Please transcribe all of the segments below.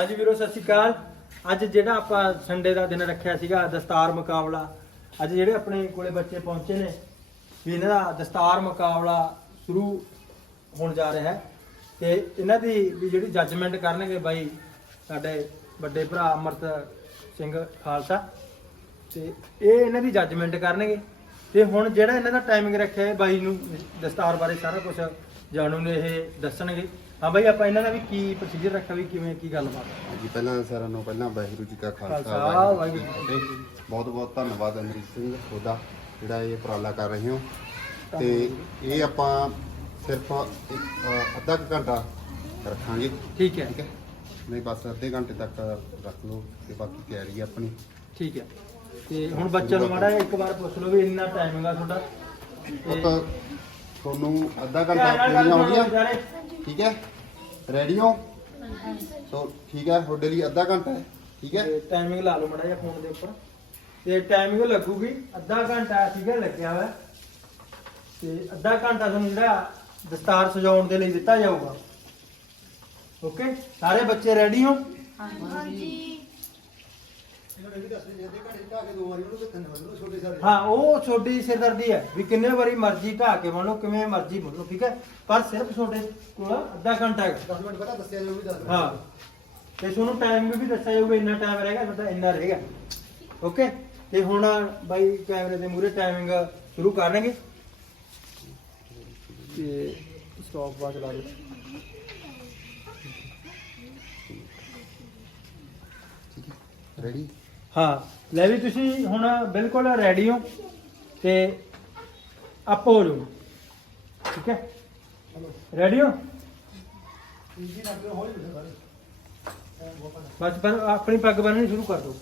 ਹਾਂਜੀ ਵੀਰੋ, ਸਤਿ ਸ਼੍ਰੀ ਅਕਾਲ। ਅੱਜ ਜਿਹੜਾ ਆਪਾਂ ਸੰਡੇ ਦਾ ਦਿਨ ਰੱਖਿਆ ਸੀਗਾ, ਦਸਤਾਰ ਮੁਕਾਬਲਾ। ਅੱਜ ਜਿਹੜੇ ਆਪਣੇ ਕੋਲੇ ਬੱਚੇ ਪਹੁੰਚੇ ਨੇ, ਵੀ ਇਹਨਾਂ ਦਾ ਦਸਤਾਰ ਮੁਕਾਬਲਾ ਸ਼ੁਰੂ ਹੋਣ ਜਾ ਰਿਹਾ ਹੈ। ਤੇ ਇਹਨਾਂ ਦੀ ਵੀ ਜਿਹੜੀ ਜੱਜਮੈਂਟ ਕਰਨਗੇ ਬਾਈ, ਸਾਡੇ ਵੱਡੇ ਭਰਾ ਅਮਰਤ ਸਿੰਘ ਖਾਲਸਾ। ਤੇ ਇਹ ਇਹਨਾਂ ਦੀ ਜੱਜਮੈਂਟ ਕਰਨਗੇ। ਤੇ ਹੁਣ ਜਿਹੜਾ ਇਹਨਾਂ ਦਾ ਟਾਈਮਿੰਗ ਰੱਖਿਆ ਹੈ ਬਾਈ ਨੂੰ, ਦਸਤਾਰ ਬਾਰੇ ਸਾਰਾ ਕੁਝ ਜਾਣੂ ਨੇ, ਇਹ ਦੱਸਣਗੇ। ਹਾਂ ਬਾਈ ਆਪਾਂ ਇਹਨਾਂ ਦਾ ਵੀ ਕੀ ਪ੍ਰੋਸੀਜਰ ਰੱਖਿਆ ਵੀ ਕਿਵੇਂ ਕੀ ਗੱਲਬਾਤ? ਹੈ ਜੀ ਪਹਿਲਾਂ ਸਾਰਿਆਂ ਨੂੰ ਪਹਿਲਾਂ ਵਾਹਿਗੁਰੂ ਜੀ ਕਾ ਖਾਲਸਾ ਖਾਲਸਾ, ਵਾਹਿਗੁਰੂ ਜੀ ਕੀ ਫਤਿਹ। ਬਹੁਤ ਬਹੁਤ ਧੰਨਵਾਦ ਅਮਰੀਤ ਸਿੰਘ ਤੁਹਾਡਾ ਜਿਹੜਾ ਇਹ ਉਪਰਾਲਾ ਕਰ ਰਹੇ ਹੋ। ਤੇ ਇਹ ਆਪਾਂ ਸਿਰਫ ਇੱਕ, ਅ, ਅੱਧਾ ਕੁ ਘੰਟਾ ਰੱਖਾਂਗੇ। ਠੀਕ ਹੈ। ਠੀਕ ਹੈ? ਨਹੀਂ ਬਸ ਅੱਧੇ ਘੰਟੇ ਤੱਕ ਰੱਖ ਲਓ ਤੇ ਬਾਕੀ ਤਿਆਰੀ ਹੈ ਆਪਣੀ। ਠੀਕ ਹੈ। ਤੇ ਹੁਣ ਬੱਚੇ ਨੂੰ ਮਾੜਾ ਜਿਹਾ ਇੱਕ ਵਾਰ ਪੁੱਛ ਲਓ ਵੀ ਇੰਨਾ ਟਾਈਮਿੰਗ ਆ ਤੁਹਾਡਾ। ਉਹ ਤਾਂ ਤੁਹਾਨੂੰ ਅੱਧਾ ਘੰਟਾ ਪੂਰੀਆਂ ਹੋਣਗੀਆਂ ਠੀਕ ਹੈ? ਰੈਡੀ ਹੋ? ਸੋ ਠੀਕ ਹੈ ਤੁਹਾਡੇ ਲਈ ਅੱਧਾ ਘੰਟਾ ਹੈ ਠੀਕ ਹੈ? ਟਾਈਮਿੰਗ ਲਾ ਲਓ ਮਾੜਾ ਜਿਹਾ ਫੋਨ ਦੇ ਉੱਪਰ। ਤੇ ਟਾਈਮਿੰਗ ਲੱਗੂਗੀ ਅੱਧਾ ਘੰਟਾ ਠੀਕ ਹੈ ਲੱਗਿਆ ਹੋਇਆ। ਤੇ ਅੱਧਾ ਘੰਟਾ ਤੁਹਾਨੂੰ ਜਿਹੜਾ ਦਸਤਾਰ ਸਜਾਉਣ ਦੇ ਲਈ ਦਿੱਤਾ ਜਾਊਗਾ। ਓਕੇ ਸਾਰੇ ਬੱਚੇ ਰੈਡੀ ਹੋ? ਹਾਂ ਉਹ ਛੋਟੀ ਸਿਰਦਰਦੀ ਹੈ ਵੀ ਕਿੰਨੇ ਵਾਰੀ ਮਰਜ਼ੀ ਢਾ ਕੇ ਮੰਨ ਲਓ ਕਿਵੇਂ ਮਰਜ਼ੀ ਮੰਨ ਠੀਕ ਹੈ? ਪਰ ਸਿਰਫ ਛੋਟੇ ਕੋਲ ਅੱਧਾ ਘੰਟਾ ਹੈ 10 ਮਿੰਟ ਪਹਿਲਾਂ ਦੱਸਿਆ ਜੋ ਵੀ ਦੱਸ ਹਾਂ। ਤੇ ਤੁਹਾਨੂੰ ਟਾਈਮ ਵੀ ਦੱਸਿਆ ਜਾਊਗਾ ਇੰਨਾ ਟਾਈਮ ਰਹੇਗਾ ਤੁਹਾਡਾ ਇੰਨਾ ਰਹੇਗਾ। ਓਕੇ ਤੇ ਹੁਣ ਬਾਈ ਕੈਮਰੇ ਦੇ ਮੂਹਰੇ ਟਾਈਮਿੰਗ ਸ਼ੁਰੂ ਕਰਨਗੇ। ਤੇ ਸਟਾਪ ਵਾਚ ਲਾ ਦਿਓ। ਠੀਕ ਹੈ ਰੈਡੀ ਹਾਂ, ਲੈ ਵੀ ਤੁਸੀਂ ਹੁਣ ਬਿਲਕੁਲ ਰੈਡੀ ਹੋ ਤੇ ਅਪ ਹੋ ਜਾਓ। ਠੀਕ ਹੈ? ਰੈਡੀ ਹੋ? ਬਸ ਪਰ ਆਪਣੀ ਪੱਗ ਬੰਨਣੀ ਸ਼ੁਰੂ ਕਰ ਦਿਓ।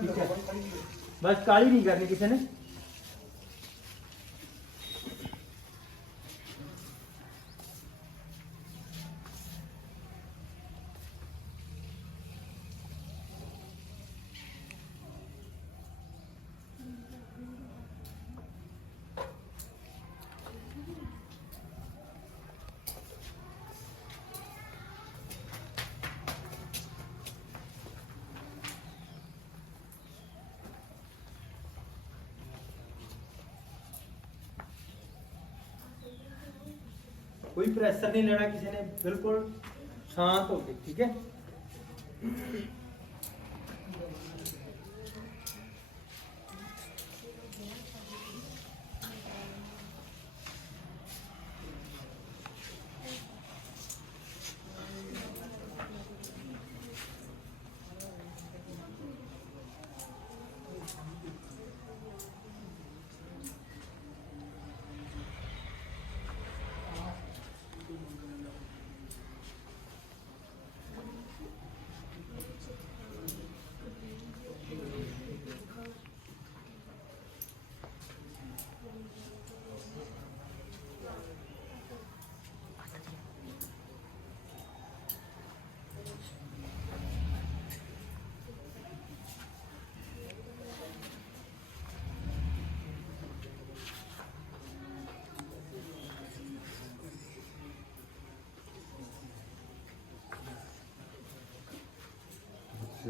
ਠੀਕ ਹੈ? ਬਸ ਕਾਲੀ ਨਹੀਂ ਕਰਨੀ ਕਿਸੇ ਨੇ। ਕੋਈ ਪ੍ਰੈਸ਼ਰ ਨਹੀਂ ਲੈਣਾ ਕਿਸੇ ਨੇ ਬਿਲਕੁਲ ਸ਼ਾਂਤ ਹੋ ਕੇ ਠੀਕ ਹੈ?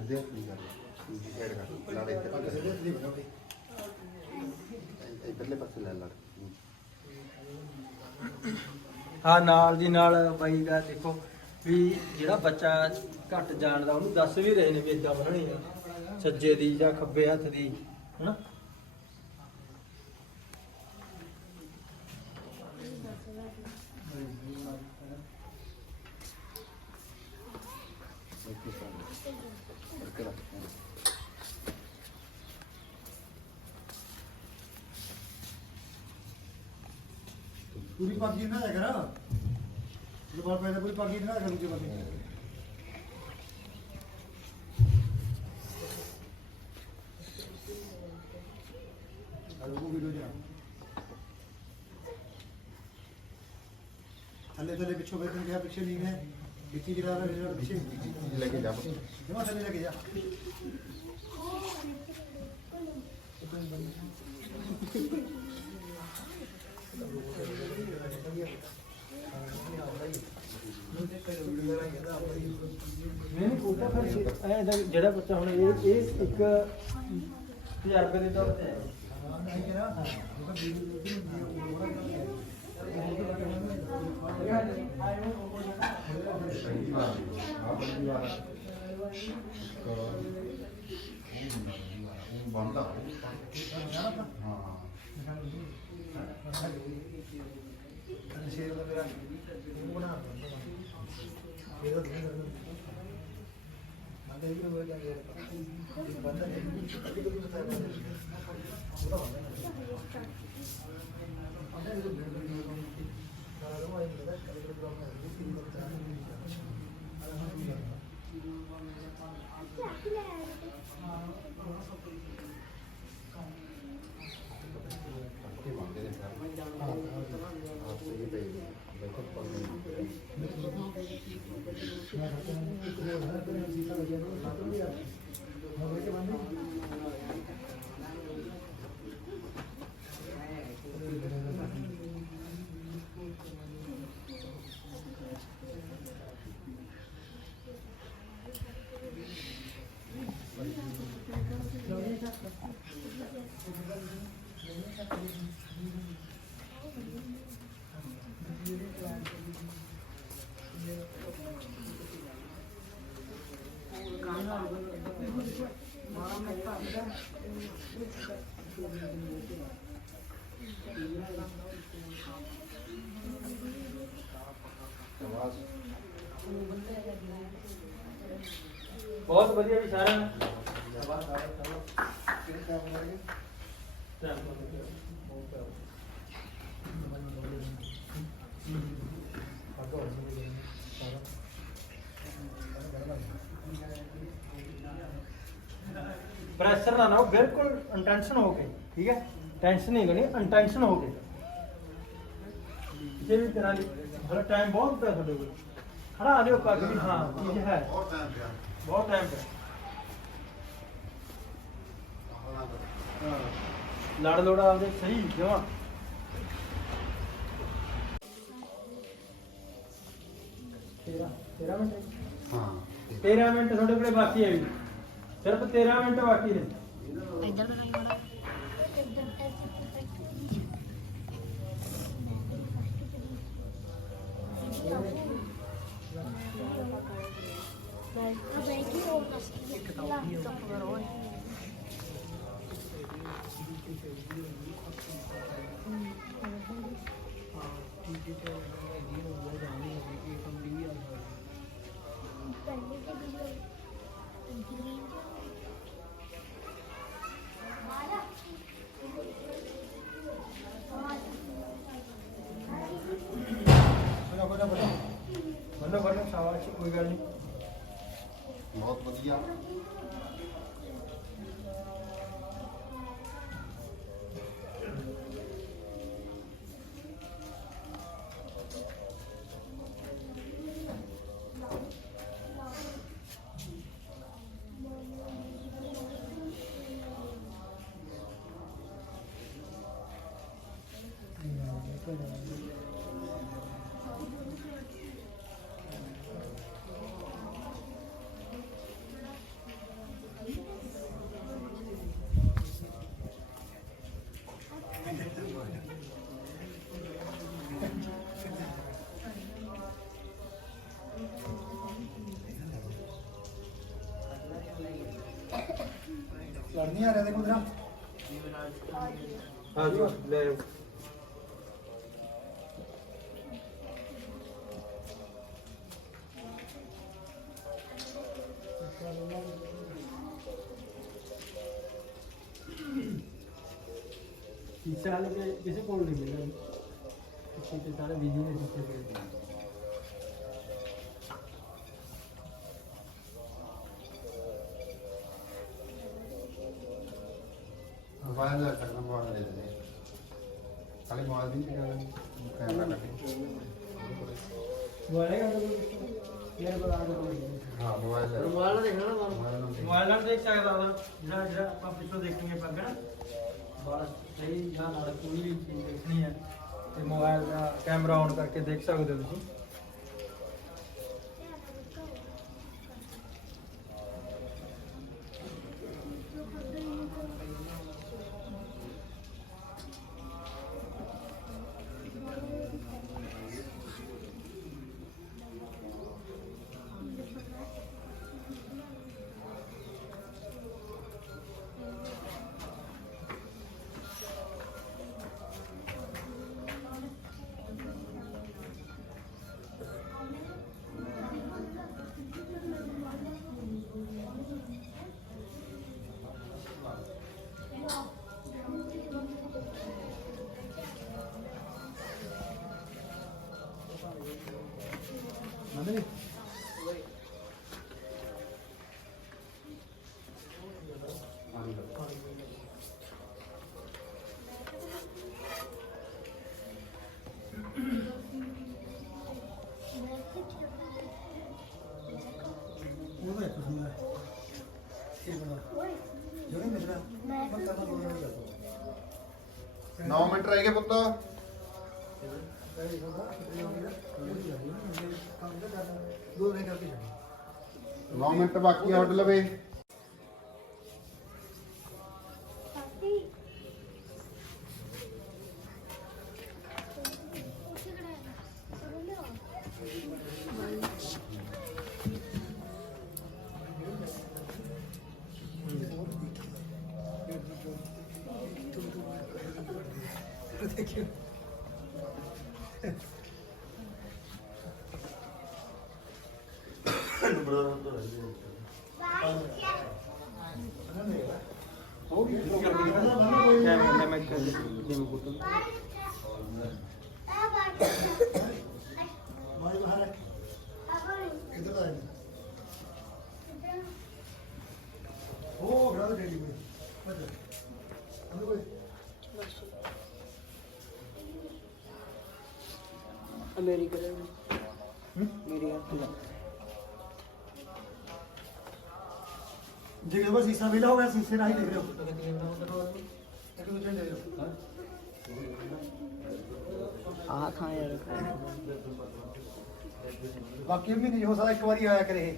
ਸਿੱਧੇ ਆਪਣੀ ਗੱਲ ਸਾਈਡ ਕਰ ਲਾ ਦੇ ਕਿਸੇ ਦੇ ਨਹੀਂ ਬਣਾਉਂਦੇ ਇਧਰਲੇ ਪਾਸੇ ਲੈ ਲਾ ਹਾਂ, ਨਾਲ ਦੀ ਨਾਲ ਬਾਈ ਦਾ ਦੇਖੋ ਵੀ ਜਿਹੜਾ ਬੱਚਾ ਘੱਟ ਜਾਣਦਾ, ਉਹਨੂੰ ਦੱਸ ਵੀ ਰਹੇ ਨੇ ਵੀ ਇਦਾਂ ਬਣਨੀ ਆ। ਸੱਜੇ ਦੀ ਜਾਂ ਖੱਬੇ ਹੱਥ ਦੀ, ਹਨਾ? ਪੂਰੀ ਪੱਗ ਜੀ ਨਾ ਜਾ ਕਰ ਦੁਬਾਰਾ ਪੈਦਾ ਪੂਰੀ ਪੱਗ ਜੀ ਨਾ ਕਰ ਦੂਜੇ ਬੰਦੇ ਹਲੋ ਕੋ ਵੀਡੀਓ ਜਾ ਥੱਲੇ ਥੱਲੇ ਪਿੱਛੋਂ ਬੈਠਣ ਗਿਆ ਪਿੱਛੇ ਨਹੀਂ ਹੈ ਵਿੱਚੀ ਜਿਹੜਾ ਰਿਹਾ ਜਿਹੜਾ ਪਿੱਛੇ ਲੈ ਕੇ ਜਾ ਜਮਾ ਥੱਲੇ ਲੈ ਕੇ ਜਾ ਨਹੀਂ ਨਹੀਂ ਕੋਟਾ ਫਿਰ ਐ ਜਿਹੜਾ ਬੱਚਾ ਹੁਣ ਇਹ ਇਹ ਇੱਕ ਤਜਰਬੇ ਦੇ ਤੌਰ ਤੇ ਹੈ। ਬੰਦਾ ਹਾਂ। ਸ਼ੇਰ ਦਾ ਮੇਰਾ ਉਹ ਬਣਾ ਦਿੰਦਾ ਇਹਦਾ ਨਹੀਂ ਕਰਨਾ ਮੈਂ ਤਾਂ ਇਹ ਵੀ ਹੋਇਆ ਗਿਆ ਬੰਦਾ ਨਹੀਂ ਕਦੇ ਕਦੇ ਪਤਾ ਹੈ ਉਹਦਾ ਬੰਦਾ ਅੰਦਰ ਇਹ ਬੇੜ ਬੇੜ ਸਾਰਾ ਰੋਆ ਇਹ ਮੇਰਾ ਕਦੇ ਕਦੇ ਪ੍ਰੋਬਲਮ ਹੈ ਇਹ ਵੀ ਕਰਤਾ ਪੱਕੇ ਬੰਦੇ ਨੇ ਸਰ ਆਪ ਸਹੀ ਤੇ ਬਿਲਕੁਲ ਪੱਕੇ ਆਵਾਜ਼ ਬਹੁਤ ਵਧੀਆ ਵੀ ਸਾਰਿਆਂ ਨੇ ਪ੍ਰੈਸ਼ਰ ਨਾ ਨਾ ਬਿਲਕੁਲ ਅਨਟੈਂਸ਼ਨ ਹੋ ਕੇ ਠੀਕ ਹੈ? ਟੈਨਸ਼ਨ ਨਹੀਂ ਲੈਣੀ ਅਨਟੈਂਸ਼ਨ ਹੋ ਕੇ ਕਿਸੇ ਵੀ ਤਰ੍ਹਾਂ ਦੀ ਹਰ ਟਾਈਮ ਬਹੁਤ ਹੁੰਦਾ ਤੁਹਾਡੇ ਕੋਲ। ਖੜਾ ਲਿਓ ਪੱਗ ਵੀ ਹਾਂ ਚੀਜ਼ ਹੈ। ਬਹੁਤ ਟਾਈਮ ਪਿਆ। ਬਹੁਤ ਟਾਈਮ ਹਾਂ। ਲੜ ਲੋੜਾ ਆਪਦੇ ਸਹੀ ਜਮਾ। ਤੇਰਾ ਤੇਰਾ ਮਿੰਟ। ਹਾਂ। 13 ਮਿੰਟ ਤੁਹਾਡੇ ਕੋਲੇ ਬਾਕੀ ਹੈ ਵੀ। ਸਿਰਫ 13 ਮਿੰਟ ਬਾਕੀ ਨੇ। ਇੱਧਰ ਦਿਖਾਈ ਮਾੜਾ ਬੰਨੋ ਕੋਈ ਗੱਲ ਨਹੀਂ। ਬਹੁਤ ਵਧੀਆ। ਲੜ ਨਹੀਂ ਆ ਰਿਹਾ ਦੇਖੋ ਜਰਾ ਹਾਂ ਜੀ ਲੈ ਆਓ। ਸ਼ੀਸ਼ੇ ਵਾਲੇ ਤੇ ਕਿਸੇ ਕੋਲ ਨਹੀਂ ਮਿਲਦਾ। ਕਿਸੇ ਤੇ ਸਾਰੇ ਬਿਜ਼ੀ ਨੇ। ਸ਼ੀਸ਼ੇ ਮੋਬਾਈਲ ਦਾ ਕਰਨਾ ਮੋਬਾਈਲ ਦੇ ਦੇ ਖਾਲੀ ਮੋਬਾਈਲ ਦੀ ਕੈਮਰਾ ਲੱਗੇ ਮੋਬਾਈਲ ਦਾ ਮੇਰੇ ਕੋਲ ਆ ਗਿਆ ਹਾਂ ਮੋਬਾਈਲ ਦਾ ਮੋਬਾਈਲ ਦੇਖਣਾ ਨਾ ਮੋਬਾਈਲ ਨੂੰ ਦੇਖ। ਮੋਬਾਈਲ ਨਾਲ ਦੇਖ ਸਕਦਾ ਵਾ ਕਰਦਾ 9 ਮਿੰਟ ਰਹਿ ਗਏ ਪੁੱਤ। ਦੋ ਮਿੰਟ ਬਾਕੀ ਆ ਲਵੇ। ਲਵੇ ਕੈਮਰਾ ਮੈਂ ਕਰ ਜਿਮ ਪੁੱਤ ਮਾਈ ਬਾਹਰ ਹੈ ਕਿੱਧਰ ਆ ਉਹ ਬੜਾ ਡੇਡੀ ਕੋਈ ਬੱਜ ਅੰਦਰ ਕੋਈ ਅਮਰੀਕਾ ਦੇ ਮੇਰੀ ਜੇ ਕਿ ਬਸ ਸੀਸਾ ਵੇਲਾ ਹੋ ਗਿਆ ਸੀਸੇ ਨਾਲ ਹੀ ਦੇਖ ਲਿਓ ਇੱਕ ਦੂਜੇ ਨੂੰ ਦੇ ਦਿਓ ਆ ਥਾਂ ਯਾਰ ਬਾਕੀ ਵੀ ਨਹੀਂ ਹੋ ਸਕਦਾ ਇੱਕ ਵਾਰੀ ਆਇਆ ਕਰੇ ਇਹ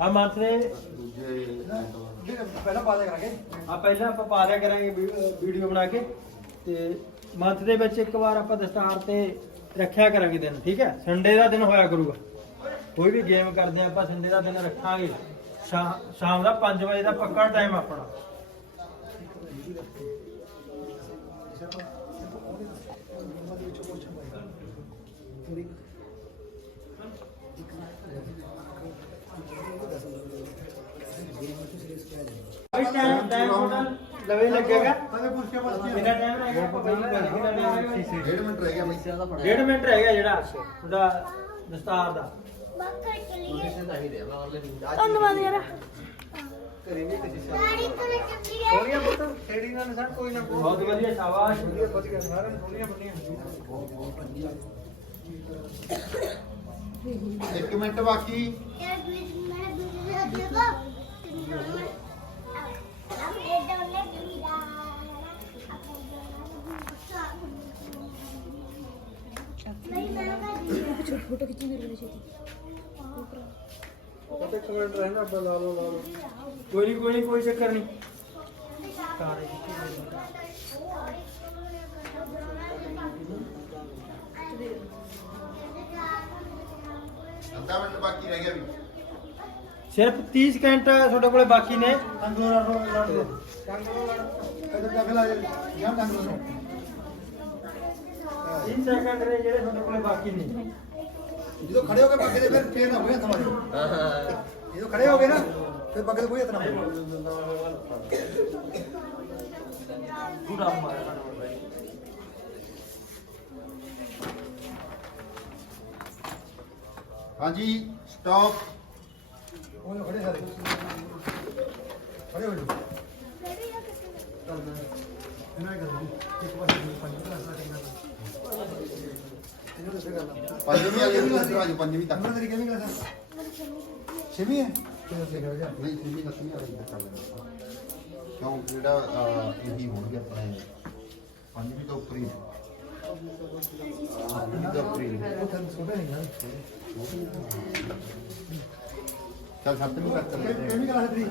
ਆ ਮਾਤਰੇ ਨਾ, ਜਿਹੜਾ ਪਹਿਲਾਂ ਪਾ ਦਿਆ ਕਰਾਂਗੇ ਆ ਪਹਿਲਾਂ ਆਪਾਂ ਤੇ ਮੰਥ ਦੇ ਵਿੱਚ ਇੱਕ ਵਾਰ ਆਪਾਂ ਦਸਤਾਰ ਤੇ ਰੱਖਿਆ ਕਰਾਂਗੇ ਦਿਨ, ਠੀਕ ਹੈ? ਸੰਡੇ ਦਾ ਦਿਨ ਹੋਇਆ ਕਰੂਗਾ। ਕੋਈ ਵੀ ਗੇਮ ਕਰਦੇ ਆਪਾਂ ਸੰਡੇ ਦਾ ਦਿਨ ਰੱਖਾਂਗੇ। ਸ਼ਾਮ ਦਾ 5 ਵਜੇ ਦਾ ਪੱਕਾ ਟਾਈਮ ਆਪਣਾ। ਟਾਈਮ ਟਾਈਮ ਟੋਟਲ ਲਵੇ ਲੱਗੇਗਾ ਤਾਂ ਪੁੱਛ ਕੇ ਬਸ ਕਿੰਨਾ ਟਾਈਮ ਹੈਗਾ ਆਪਾਂ ਪਹਿਲਾਂ ਕਰ ਕਿੰਨਾ ਟਾਈਮ ਹੈਗਾ 1.5 ਮਿੰਟ ਰਹਿ ਗਿਆ ਬਈ ਡੇਢ ਮਿੰਟ ਰਹਿ ਗਿਆ ਜਿਹੜਾ ਤੁਹਾਡਾ ਦਸਤਾਰ ਦਾ ਧੰਨਵਾਦ ਯਾਰ ਸੋਨੀਆ ਪੁੱਤ ਖੇੜੀ ਨਾਲ ਨਿਸ਼ਾਨ ਕੋਈ ਨਾ ਕੋਈ ਬਹੁਤ ਵਧੀਆ ਸ਼ਾਬਾਸ਼ ਵਧੀਆ ਵਧੀਆ ਸਾਰਿਆਂ ਨੂੰ ਸੋਨੀਆ ਬੰਨੀਆਂ 1 ਮਿੰਟ ਬਾਕੀ ਫੋਟੋ ਖਿੱਚੀ ਮੇਰੇ ਛੇਤੀ ਇੱਕ ਰਹਿਣਾ ਆਪਾਂ ਲਾ ਲਓ ਲਾ ਲਓ ਕੋਈ ਨਹੀਂ ਕੋਈ ਨਹੀਂ ਕੋਈ ਚੱਕਰ ਨਹੀਂ ਅੱਧਾ ਮਿੰਟ ਬਾਕੀ ਰਹਿ ਗਿਆ ਵੀ ਸਿਰਫ 30 ਸਕਿੰਟ ਤੁਹਾਡੇ ਕੋਲੇ ਬਾਕੀ ਨੇ ਟੰਗੋ ਲੜ ਲਓ ਲੜ ਲਓ ਟੰਗੋ ਲੜ ਇਧਰ ਜਾ ਲਾ ਜਾ ਜਾਂ ਟੰਗੋ ਲੜ 30 ਸੈਕਿੰਡ ਨੇ ਜਿਹੜੇ ਤੁਹਾਡੇ ਕੋਲੇ ਬਾਕੀ ਨੇ ਜਦੋਂ ਖੜੇ ਹੋ ਕੇ ਪੱਕੇ ਦੇ ਫਿਰ ਫੇਰ ਨਾ ਕੋਈ ਹੱਥ ਮਾਰਿਓ ਜਦੋਂ ਖੜੇ ਹੋ ਗਏ ਨਾ ਫਿਰ ਪੱਕੇ ਦੇ ਕੋਈ ਹੱਥ ਨਾ ਮਾਰਿਓ ਪੂਰਾ ਮਾਰ ਹਾਂਜੀ ਸਟਾਪ ਉਹ ਖੜੇ ਸਾਰੇ ਖੜੇ ਹੋ ਜਾਓ ਇਹਨਾਂ ਹੀ ਕਰੋ ਇੱਕ ਪਾਸੇ ਦੋ ਪੰਜ ਕਲਾਸ ਦਾ ਟਿਕਣਾ ਪੰਜਵੀਂ ਆ ਗਈ ਅੱਜ ਪੰਜਵੀਂ ਤੱਕ। ਅੰਦਰ ਤੇਰੀ ਕਿੰਨੀ ਕਲਾਸ ਹੈ ਛੇਵੀਂ ਹੈ? ਤੇ ਦੱਸੇ ਗੱਲ ਜਾ ਨਹੀਂ ਛੇਵੀਂ ਸੱਤਵੀਂ ਵਾਲੀ ਦਾ ਕਰ ਲੈਣਾ ਕਿਉਂ? ਜਿਹੜਾ ਅਹ, ਇਹੀ ਹੋਣਗੇ ਆਪਣੇ? ਪੰਜਵੀਂ ਤੋਂ ਉੱਪਰ ਹੀ ਪੰਜਵੀਂ ਤੋਂ ਉੱਪਰ ਹੀ ਉਹ ਤਾਂ ਛੋਟੇ ਨਹੀਂ ਯਾਰ ਚੱਲ ਸੱਤਵੀਂ ਤੱਕ ਚੱਲ। ਕਿ- ਕਿੰਨੀ ਕਲਾਸ ਹੈ ਤੇਰੀ?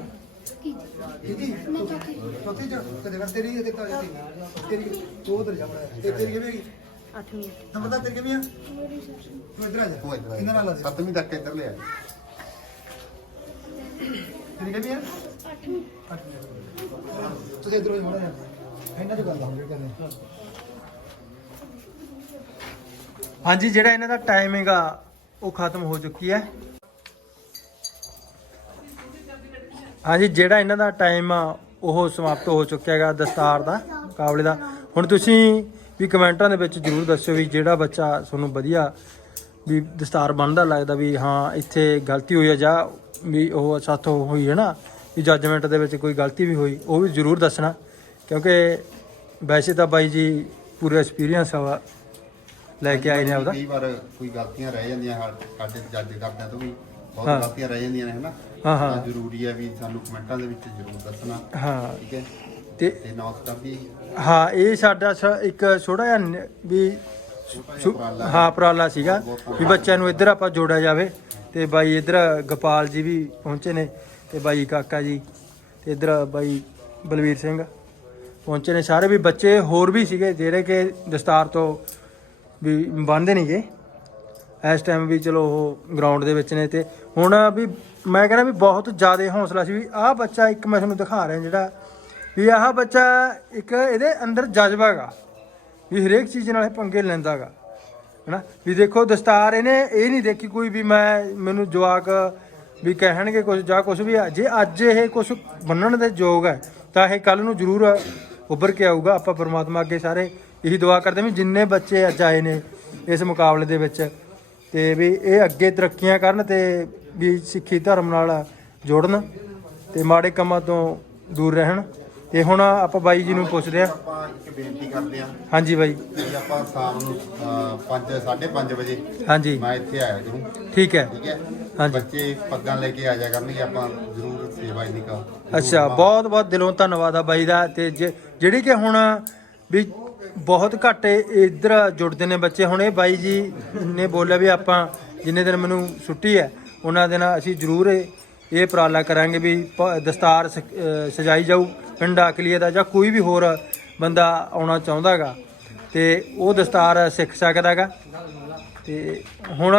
ਕਿਹਦੀ ਚੌਥੀ ਚ? ਤੇ ਦੇਖ ਤੇਰੀ ਇਹ ਦਿੱਤਾ ਜਾਂਦੀ ਤੇਰੀ ਦੋ ਉਧਰ ਜਾ ਬੜਾ ਤੇ ਤੇਰੀ ਕਿਵੇਂ ਹੈਗੀ? 8ਵੀਂ ਨੰਬਰ ਤਾਂ ਤੇਰੀ ਕਿਵੇਂ ਆ? ਤੂੰ ਇੱਧਰ ਆ ਜਾ। ਉਹ ਇੱਧਰ ਆ ਇਹਨਾਂ ਨਾਲ ਲਾ ਦੇ ਸੱਤਵੀਂ ਤੱਕ ਇੱਧਰ ਲਿਆ। ਤੇਰੀ ਕਿਵੇਂ ਆ? 8ਵੀਂ ਤੁਸੀਂ ਇੱਧਰ ਹੋ ਮੋੜਾ ਜਾ ਇਹਨਾਂ ਦੀ ਗੱਲ ਆ ਜਿਹੜੀ ਕਰਨੀ ਹਾਂਜੀ ਜਿਹੜਾ ਇਹਨਾਂ ਦਾ ਟਾਈਮ ਹੈਗਾ ਉਹ ਖਤਮ ਹੋ ਚੁੱਕੀ ਹੈ। ਹਾਂਜੀ ਜਿਹੜਾ ਇਹਨਾਂ ਦਾ ਟਾਈਮ ਆ ਉਹ ਸਮਾਪਤ ਹੋ ਚੁੱਕਿਆ ਹੈਗਾ ਦਸਤਾਰ ਦਾ ਮੁਕਾਬਲੇ ਦਾ। ਹੁਣ ਤੁਸੀਂ ਵੀ ਕਮੈਂਟਾਂ ਦੇ ਵਿੱਚ ਜਰੂਰ ਦੱਸਿਓ ਵੀ ਜਿਹੜਾ ਬੱਚਾ ਤੁਹਾਨੂੰ ਵਧੀਆ ਵੀ ਦਸਤਾਰ ਬੰਨਦਾ ਲੱਗਦਾ ਵੀ ਹਾਂ ਇੱਥੇ ਗਲਤੀ ਹੋਈ ਹੈ ਜਾਂ ਵੀ ਉਹ ਸਾਥੋਂ ਹੋਈ ਹੈ ਨਾ ਵੀ ਜੱਜਮੈਂਟ ਦੇ ਵਿੱਚ ਕੋਈ ਗਲਤੀ ਵੀ ਹੋਈ ਉਹ ਵੀ ਜ਼ਰੂਰ ਦੱਸਣਾ। ਕਿਉਂਕਿ ਵੈਸੇ ਤਾਂ ਬਾਈ ਜੀ ਪੂਰਾ ਐਕਸਪੀਰੀਅੰਸ ਆ ਲੈ ਕੇ ਆਏ ਨੇ ਆਪਦਾ। ਕਈ ਵਾਰ ਕੋਈ ਗਲਤੀਆਂ ਰਹਿ ਜਾਂਦੀਆਂ ਸਾਡੇ ਜੱਜ ਕਰਦਿਆਂ ਤੋਂ ਵੀ ਬਹੁਤ। ਗਲਤੀਆਂ ਰਹਿ ਜਾਂਦੀਆਂ ਨੇ ਹਨਾ? ਹਾਂ, ਹਾਂ। ਜ਼ਰੂਰੀ ਹੈ ਵੀ ਸਾਨੂੰ ਕਮੈਂਟਾਂ ਦੇ ਵਿੱਚ ਜ਼ਰੂਰ ਦੱਸਣਾ ਹਾਂ। ਠੀਕ ਹੈ? ਤੇ ਹਾਂ ਇਹ ਸਾਡਾ ਸ- ਇੱਕ ਛੋਟਾ ਜਿਹਾ ਨ- ਵੀ ਹਾਂ। ਉਪਰਾਲਾ ਸੀਗਾ ਵੀ ਬੱਚਿਆਂ ਨੂੰ ਇੱਧਰ ਆਪਾਂ ਜੋੜਿਆ ਜਾਵੇ ਤੇ ਬਾਈ ਇੱਧਰ ਗੋਪਾਲ ਜੀ ਵੀ ਪਹੁੰਚੇ ਨੇ ਤੇ ਬਾਈ ਕਾਕਾ ਜੀ ਤੇ ਇੱਧਰ ਬਾਈ ਬਲਵੀਰ ਸਿੰਘ ਪਹੁੰਚੇ ਨੇ ਸਾਰੇ ਵੀ ਬੱਚੇ ਹੋਰ ਵੀ ਸੀਗੇ ਜਿਹੜੇ ਕਿ ਦਸਤਾਰ ਤੋਂ ਵੀ ਬੰਨਦੇ ਨਹੀਂਗੇ ਇਸ ਟਾਈਮ ਵੀ ਚਲੋ ਉਹ ਗਰਾਊਂਡ ਦੇ ਵਿੱਚ ਨੇ ਤੇ ਹੁਣ ਵੀ ਮੈਂ ਕਹਿੰਦਾ ਵੀ ਬਹੁਤ ਜ਼ਿਆਦਾ ਹੌਸਲਾ ਸੀ ਵੀ ਆਹ ਬੱਚਾ ਇੱਕ ਮੈਂ ਤੁਹਾਨੂੰ ਦਿਖਾ ਰਿਹਾ ਜਿਹੜਾ ਵੀ ਆਹ ਬੱਚਾ ਇੱਕ ਇਹਦੇ ਅੰਦਰ ਜਜ਼ਬਾ ਹੈਗਾ, ਵੀ ਹਰੇਕ ਚੀਜ਼ ਨਾਲ ਇਹ ਪੰਗੇ ਲੈਂਦਾ ਲੈਂਦਾਗਾ ਹੈਨਾ? ਵੀ ਦੇਖੋ ਦਸਤਾਰ ਇਹਨੇ ਇਹ ਨਹੀਂ ਦੇਖੀ ਕੋਈ ਵੀ ਮੈਂ, ਮੈਨੂੰ ਜਵਾਕ ਵੀ ਕਹਿਣਗੇ ਕੁਝ ਜਾਂ ਕੁਝ ਵੀ ਆ। ਜੇ ਅੱਜ ਇਹ ਕੁਝ ਬੰਨਣ ਦੇ ਯੋਗ ਹੈ, ਤਾਂ ਇਹ ਕੱਲ ਨੂੰ ਜ਼ਰੂਰ ਉੱਭਰ ਕੇ ਆਊਗਾ। ਆਪਾਂ ਪਰਮਾਤਮਾ ਅੱਗੇ ਸਾਰੇ ਇਹੀ ਦੁਆ ਕਰਦੇ ਵੀ ਜਿੰਨੇ ਬੱਚੇ ਅੱਜ ਆਏ ਨੇ ਇਸ ਮੁਕਾਬਲੇ ਦੇ ਵਿੱਚ, ਤੇ ਵੀ ਇਹ ਅੱਗੇ ਤਰੱਕੀਆਂ ਕਰਨ ਤੇ ਵੀ ਸਿੱਖੀ ਧਰਮ ਨਾਲ ਜੋੜਨ ਤੇ ਮਾੜੇ ਕੰਮਾਂ ਤੋਂ ਦੂਰ ਰਹਿਣ। ਤੇ ਹੁਣ ਆਪਾਂ ਬਾਈ ਜੀ ਨੂੰ ਪੁੱਛਦੇ ਆ ਆਪਾਂ ਇੱਕ ਬੇਨਤੀ ਕਰਦੇ ਹਾਂ ਹਾਂਜੀ ਬਾਈ। ਕਿ ਆਪਾਂ ਸ਼ਾਮ ਨੂੰ 5 5:30 ਵਜੇ ਹਾਂਜੀ। ਮੈਂ ਇੱਥੇ ਆਇਆ ਕਰੂੰ ਠੀਕ ਹੈ। ਠੀਕ ਹੈ? ਹਾਂਜੀ। ਬੱਚੇ ਪੱਗਾਂ ਲੈ ਕੇ ਆ ਜਾ ਕਰਨਗੇ ਆਪਾਂ ਜ਼ਰੂਰ ਸੇਵਾ ਇਹਦੀ ਕਾ ਅੱਛਾ ਬਹੁਤ ਬਹੁਤ ਦਿਲੋਂ ਧੰਨਵਾਦ ਆ ਬਾਈ ਦਾ। ਤੇ ਜਿਹੜੀ ਕਿ ਹੁਣ ਵੀ ਬਹੁਤ ਘੱਟ ਇੱਧਰ ਜੁੜਦੇ ਨੇ ਬੱਚੇ। ਹੁਣ ਇਹ ਬਾਈ ਜੀ ਨੇ ਬੋਲਿਆ ਵੀ ਆਪਾਂ ਜਿੰਨੇ ਦਿਨ ਮੈਨੂੰ ਛੁੱਟੀ ਹੈ ਉਹਨਾਂ ਦਿਨ ਅਸੀਂ ਜ਼ਰੂਰ ਇਹ ਉਪਰਾਲਾ ਕਰਾਂਗੇ ਵੀ ਦਸਤਾਰ ਸਜਾਈ ਜਾਊ ਪਿੰਡ ਅਕਲੀਏ ਦਾ ਜਾਂ ਕੋਈ ਵੀ ਹੋਰ ਬੰਦਾ ਆਉਣਾ ਚਾਹੁੰਦਾਗਾ ਤੇ ਉਹ ਦਸਤਾਰ ਸਿੱਖ ਸਕਦਾਗਾ ਤੇ ਹੁਣ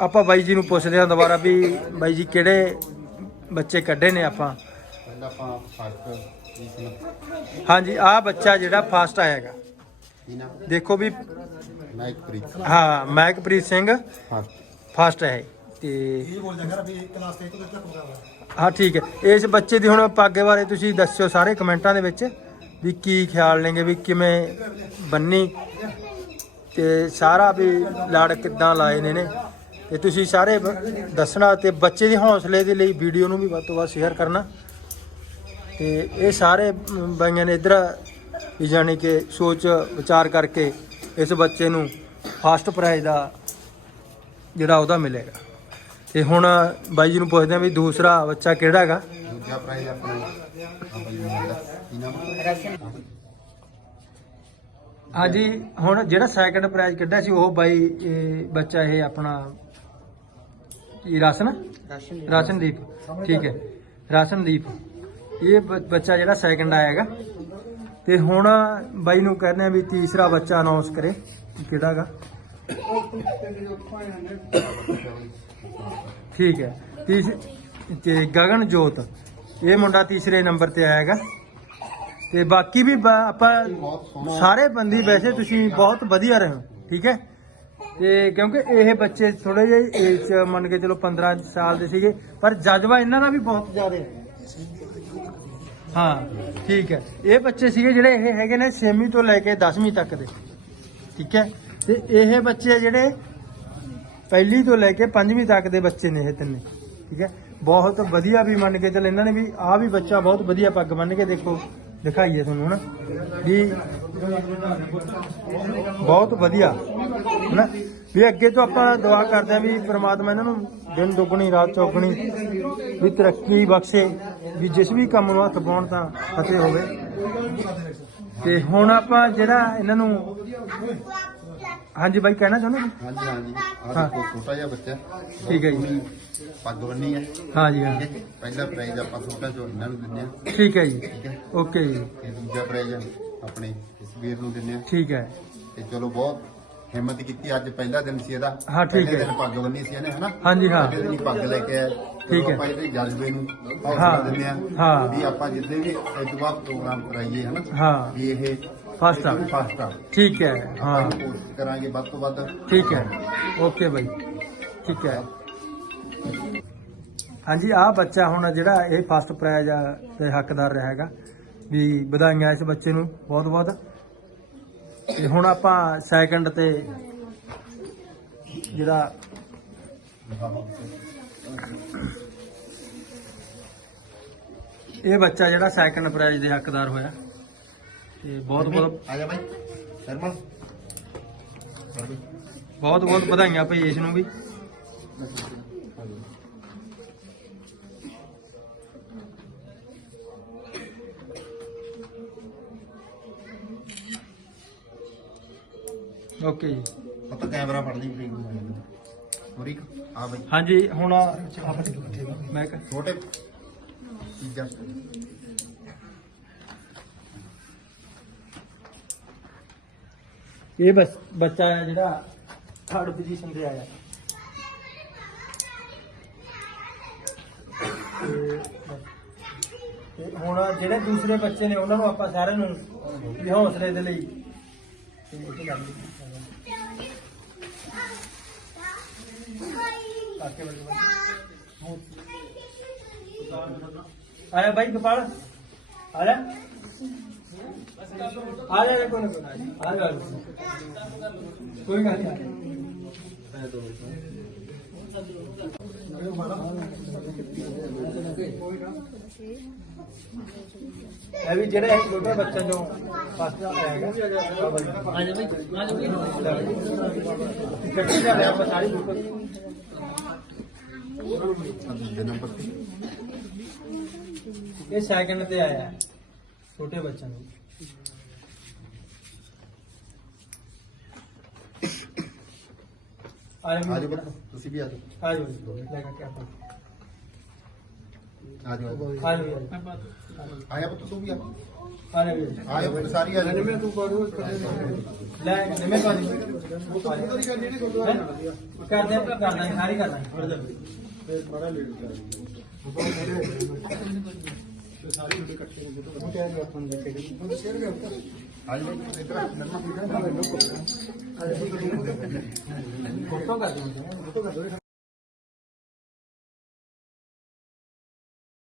ਆਪਾਂ ਬਾਈ ਜੀ ਨੂੰ ਪੁੱਛਦੇ ਹਾਂ ਦੁਬਾਰਾ ਵੀ ਬਾਈ ਜੀ ਕਿਹੜੇ ਬੱਚੇ ਕੱਢੇ ਨੇ ਆਪਾਂ? ਹਾਂਜੀ ਆਹ ਬੱਚਾ ਜਿਹੜਾ ਫਸਟ ਆਏਗਾ ਦੇਖੋ ਵੀ ਮੈਂ ਇੱਕ ਪ੍ਰੀਤ ਹਾਂ ਮਹਿਕਪ੍ਰੀਤ ਸਿੰਘ ਫਸਟ ਹੈ ਤੇ ਇਹ ਬੋਲ ਜਾਂਗਾ ਵੀ ਕਲਾਸ ਤੇ ਤੋਂ ਤੱਕ ਮੁਕਾਬਲਾ ਹਾਂ ਠੀਕ ਹੈ। ਇਸ ਬੱਚੇ ਦੀ ਹੁਣ ਪੱਗ ਬਾਰੇ ਤੁਸੀਂ ਦੱਸਿਓ ਸਾਰੇ ਕਮੈਂਟਾਂ ਦੇ ਵਿੱਚ ਵੀ ਕੀ ਖਿਆਲ ਲੈਂਗੇ ਵੀ ਕਿਵੇਂ ਬੰਨੀ ਤੇ ਸਾਰਾ ਵੀ ਲੜ ਕਿੱਦਾਂ ਲਾਏ ਨੇ ਨੇ ਤੇ ਤੁਸੀਂ ਸਾਰੇ ਬ- ਦੱਸਣਾ ਤੇ ਬੱਚੇ ਦੇ ਹੌਸਲੇ ਦੇ ਲਈ ਵੀਡੀਓ ਨੂੰ ਵੀ ਵੱਧ ਤੋਂ ਵੱਧ ਸ਼ੇਅਰ ਕਰਨਾ। ਤੇ ਇਹ ਸਾਰੇ ਬਾਈਆਂ ਨੇ ਇਧਰ ਯਾਨੀ ਕਿ ਸੋਚ ਵਿਚਾਰ ਕਰਕੇ ਇਸ ਬੱਚੇ ਨੂੰ ਫਸਟ ਪ੍ਰਾਈਜ਼ ਦਾ ਜਿਹੜਾ ਉਹਦਾ ਮਿਲੇਗਾ। ਤੇ ਹੁਣ ਬਾਈ ਜੀ ਨੂੰ ਪੁੱਛਦੇ ਆ ਵੀ ਦੂਸਰਾ ਬੱਚਾ ਕਿਹੜਾ ਹੈਗਾ? ਦੂਜਾ ਪ੍ਰਾਈਜ਼ ਆਪਣਾ। ਕੀ ਨਾਮ? ਹਾਂਜੀ ਹੁਣ ਜਿਹੜਾ ਸੈਕੰਡ ਪ੍ਰਾਈਜ਼ ਕੱਢਿਆ ਸੀ ਉਹ ਬਾਈ ਇਹ ਬੱਚਾ ਇਹ ਆਪਣਾ ਕੀ ਰਸਨ? ਰਸਨਦੀਪ। ਠੀਕ ਹੈ। ਰਸਨਦੀਪ। ਇਹ ਬ- ਬੱਚਾ ਜਿਹੜਾ ਸੈਕੰਡ ਆਇਆ ਹੈਗਾ। ਤੇ ਹੁਣ ਬਾਈ ਨੂੰ ਕਹਿੰਦੇ ਆ ਵੀ ਤੀਸਰਾ ਬੱਚਾ ਅਨਾਉਂਸ ਕਰੇ ਕਿ ਕਿਹੜਾ ਹੈਗਾ। ਠੀਕ ਹੈ। ਤੀਸ ਤੇ ਗਗਨ ਜੋਤ, ਇਹ ਮੁੰਡਾ ਤੀਸਰੇ ਨੰਬਰ ਤੇ ਆਇਆ ਹੈਗਾ। ਤੇ ਬਾਕੀ ਵੀ ਬ- ਆਪਾਂ ਸਾਰੇ ਬੰਦੀ ਵੈਸੇ ਤੁਸੀਂ ਬਹੁਤ ਵਧੀਆ ਰਹੇ ਹੋ, ਠੀਕ ਹੈ। ਤੇ ਕਿਉਂਕਿ ਇਹ ਬੱਚੇ ਥੋੜੇ ਜਿਹੇ ਏਜ ਮੰਨ ਕੇ ਚਲੋ 15 ਸਾਲ ਦੇ ਸੀਗੇ, ਪਰ ਜਜ਼ਬਾ ਇਹਨਾਂ ਦਾ ਵੀ ਬਹੁਤ ਜ਼ਿਆਦਾ ਹੈ। ਹਾਂ, ਠੀਕ ਹੈ। ਇਹ ਬੱਚੇ ਸੀਗੇ ਜਿਹੜੇ ਇਹ ਹੈਗੇ ਨੇ 6ਵੀਂ ਤੋਂ ਲੈ ਕੇ 10ਵੀਂ ਤੱਕ ਦੇ, ਠੀਕ ਹੈ। ਤੇ ਇਹ ਬੱਚੇ ਜਿਹੜੇ ਪਹਿਲੀ ਤੋਂ ਲੈ ਕੇ ਪੰਜਵੀਂ ਤੱਕ ਦੇ ਬੱਚੇ ਨੇ ਇਹ ਤਿੰਨੇ, ਠੀਕ ਹੈ? ਬਹੁਤ ਵਧੀਆ ਵੀ ਮੰਨ ਕੇ ਚੱਲ ਇਹਨਾਂ ਨੇ ਵੀ ਆ ਵੀ ਬੱਚਾ ਬਹੁਤ ਵਧੀਆ ਪੱਗ ਬੰਨ ਕੇ ਦੇਖੋ, ਦਿਖਾਈਏ ਤੁਹਾਨੂੰ ਹਨਾ? ਵੀ ਬਹੁਤ ਵਧੀਆ, ਹਨਾ? ਵੀ ਅੱਗੇ ਤੋਂ ਆਪਾਂ ਦੁਆ ਕਰਦੇ ਆ ਵੀ ਪ੍ਰਮਾਤਮਾ ਇਹਨਾਂ ਨੂੰ ਦਿਨ ਦੁੱਗਣੀ, ਰਾਤ ਚੌਗਣੀ ਵੀ ਤਰੱਕੀ ਬਖਸ਼ੇ, ਵੀ ਜਿਸ ਵੀ ਕੰਮ ਨੂੰ ਹੱਥ ਪਾਉਣ ਤਾਂ ਫਤਿਹ ਹੋਵੇ। ਤੇ ਹੁਣ ਆਪਾਂ ਜਿਹੜਾ ਇਹਨਾਂ ਨੂੰ ਹਾਂਜੀ ਬਾਈ ਕਹਿਣਾ ਚਾਹੁੰਦੇ ਹੋ? ਹਾਂਜੀ ਹਾਂਜੀ। ਆਹ ਦੇਖੋ ਛੋਟਾ ਜਿਹਾ ਬੱਚਾ। ਠੀਕ ਹੈ ਜੀ। ਪੱਗ ਬੰਨੀ ਹੈ ਹਾਂਜੀ ਹਾਂ। ਠੀਕ ਹੈ ਪਹਿਲਾ ਪ੍ਰਾਈਜ਼ ਆਪਾਂ ਛੋਟਾ ਜੋ ਇਹਨਾਂ ਨੂੰ ਦਿੰਦੇ ਆ ਠੀਕ ਹੈ ਜੀ। ਠੀਕ ਹੈ। ਓਕੇ ਜੀ। ਤੇ ਦੂਜਾ ਪ੍ਰਾਈਜ਼ ਆਪਣੇ ਇਸ ਵੀਰ ਨੂੰ ਦਿੰਦੇ ਆ ਠੀਕ ਹੈ। ਤੇ ਚਲੋ ਬਹੁਤ ਹਿੰਮਤ ਕੀਤੀ। ਅੱਜ ਪਹਿਲਾ ਦਿਨ ਸੀ ਇਹਦਾ। ਹਾਂ, ਠੀਕ ਪਹਿਲੇ ਹੈ। ਦਿਨ ਪੱਗ ਬੰਨੀ ਸੀ ਇਹਨੇ ਹਨਾ? ਹਾਂਜੀ, ਹਾਂ। ਪਹਿਲੇ ਦਿਨ ਹੀ ਪੱਗ ਲੈ ਕੇ ਆਇਆ। ਠੀਕ ਹੈ। ਆਪਾਂ ਇਹਦੇ ਜਜ਼ਬੇ ਨੂੰ ਹਾਂ, ਦਿੰਦੇ ਆ ਹਾਂ। ਵੀ ਆਪਾਂ ਜਿੱਦੇ ਵੀ ਇਸ ਤੋਂ ਬਾਅਦ ਪ੍ਰੋਗਰਾਮ ਕਰਾਈਏ ਹਨਾ? ਹਾਂ। ਵੀ ਇਹ First ਆ। ਫਸਟ ਆ ਠੀਕ ਹੈ ਹਾਂ। ਕੋਸ਼ਿਸ਼ ਕਰਾਂਗੇ ਵੱਧ ਤੋਂ ਵੱਧ। ਠੀਕ ਹੈ ਓਕੇ ਬਾਈ। ਠੀਕ ਹੈ। ਹਾਂਜੀ ਆਹ ਬੱਚਾ ਹੁਣ ਜਿਹੜਾ ਇਹ ਫਸਟ ਪ੍ਰਾਈਜ਼ ਤੇ ਹੱਕਦਾਰ ਰਿਹਾ ਹੈਗਾ। ਵੀ ਵਧਾਈਆਂ ਇਸ ਬੱਚੇ ਨੂੰ ਬਹੁਤ ਬਹੁਤ। ਤੇ ਹੁਣ ਆਪਾਂ ਸੈਕੰਡ ਤੇ ਜਿਹੜਾ ਇਹ ਬੱਚਾ ਜਿਹੜਾ ਸੈਕੰਡ ਪ੍ਰਾਈਜ਼ ਦੇ ਹੱਕਦਾਰ ਹੋਇਆ। ਤੇ ਬਹੁਤ ਬਹੁਤ ਆ ਜਾ ਬਾਈ ਸ਼ਰਮਾ। ਬਹੁਤ ਬਹੁਤ ਵਧਾਈਆਂ ਭਈ ਇਸ ਨੂੰ ਵੀ। ਓਕੇ ਜੀ। ਪਤਾ ਕੈਮਰਾ ਫੜ ਲਈ ਬਰੀਕ ਬਰੀਕ ਆ ਬਾਈ। ਹਾਂਜੀ ਹੁਣ ਮੈਂ ਕਿਹਾ ਛੋਟੇ ਚੀਜ਼ਾਂ। ਇਹ ਬਸ ਬੱਚਾ ਆ ਜਿਹੜਾ ਥਰਡ ਪੋਜੀਸ਼ਨ ਤੇ ਆਇਆ। ਤੇ ਹੁਣ ਜਿਹੜੇ ਦੂਸਰੇ ਬੱਚੇ ਨੇ, ਉਹਨਾਂ ਨੂੰ ਆਪਾਂ ਸਾਰਿਆਂ ਨੂੰ ਵੀ ਹੌਸਲੇ ਦੇ ਲਈ ਤੇ ਇਹ ਗੱਲ ਆਇਆ ਬਾਈ ਕਪਾਲ ਆਇਆ ਆ ਜਾ ਕੋਈ ਨਾ ਕੋਈ ਆ ਜਾ ਕੋਈ ਗੱਲ ਨਹੀਂ। ਇਹ ਵੀ ਜਿਹੜਾ ਇਹ ਛੋਟਾ ਬੱਚਾ ਜੋ ਫਸਟ ਆਇਆ ਹੈਗਾ। ਆ ਜਾ ਬਾਈ। ਆ ਜਾ ਬਾਈ ਗੱਡੀ ਦਾ ਲਿਆ ਆਪਾਂ ਸਾਰੀ ਬੁੱਕ ਦੂਜੇ ਨੰਬਰ ਤੇ ਇਹ ਸੈਕਿੰਡ ਤੇ ਆਇਆ। ਛੋਟੇ ਬੱਚਿਆਂ ਨੂੰ। ਆ ਆ ਜਾ ਜਾਓ ਬੱਚੋ, ਤੁਸੀਂ ਵੀ ਆ ਜਾਓ। ਆ ਜਾ ਲੈ ਕੇ ਆਪਾਂ। ਆ ਜਾਓ। ਆ ਜਾ। ਆਇਆ ਪੁੱਤ ਤੂੰ ਵੀ ਆ। ਆ ਜਾ ਆਇਆ ਪੁੱਤ ਸਾਰੀ ਆ ਜਾਓ। ਮੈਂ ਤੂੰ ਪੜੂ ਲੈ ਨਿਮੇ ਦੇ ਉਹ ਪਾ ਦੇ ਕਰਦੇ ਆਪਾਂ ਕਰਦਾ ਸਾਰੀ ਕਰਦਾ ਬੜਾ ਲੇਟ ਕਰ। ਸਾਰੇ ਮੁੰਡੇ ਇਕੱਠੇ ਨੇ ਜਦੋਂ ਉਹ ਕਹਿੰਦੇ ਆਪਾਂ ਨੂੰ ਦੇਖੇ ਉਹ ਸ਼ੇਅਰ ਕਰ ਉੱਤਰ ਆ ਜਾਓ ਇੱਧਰ ਨਰਮਾ ਫੋਟੋ ਕਰ ਦਿੰਦੇ ਫੋਟੋ ਕਰ ਦੋ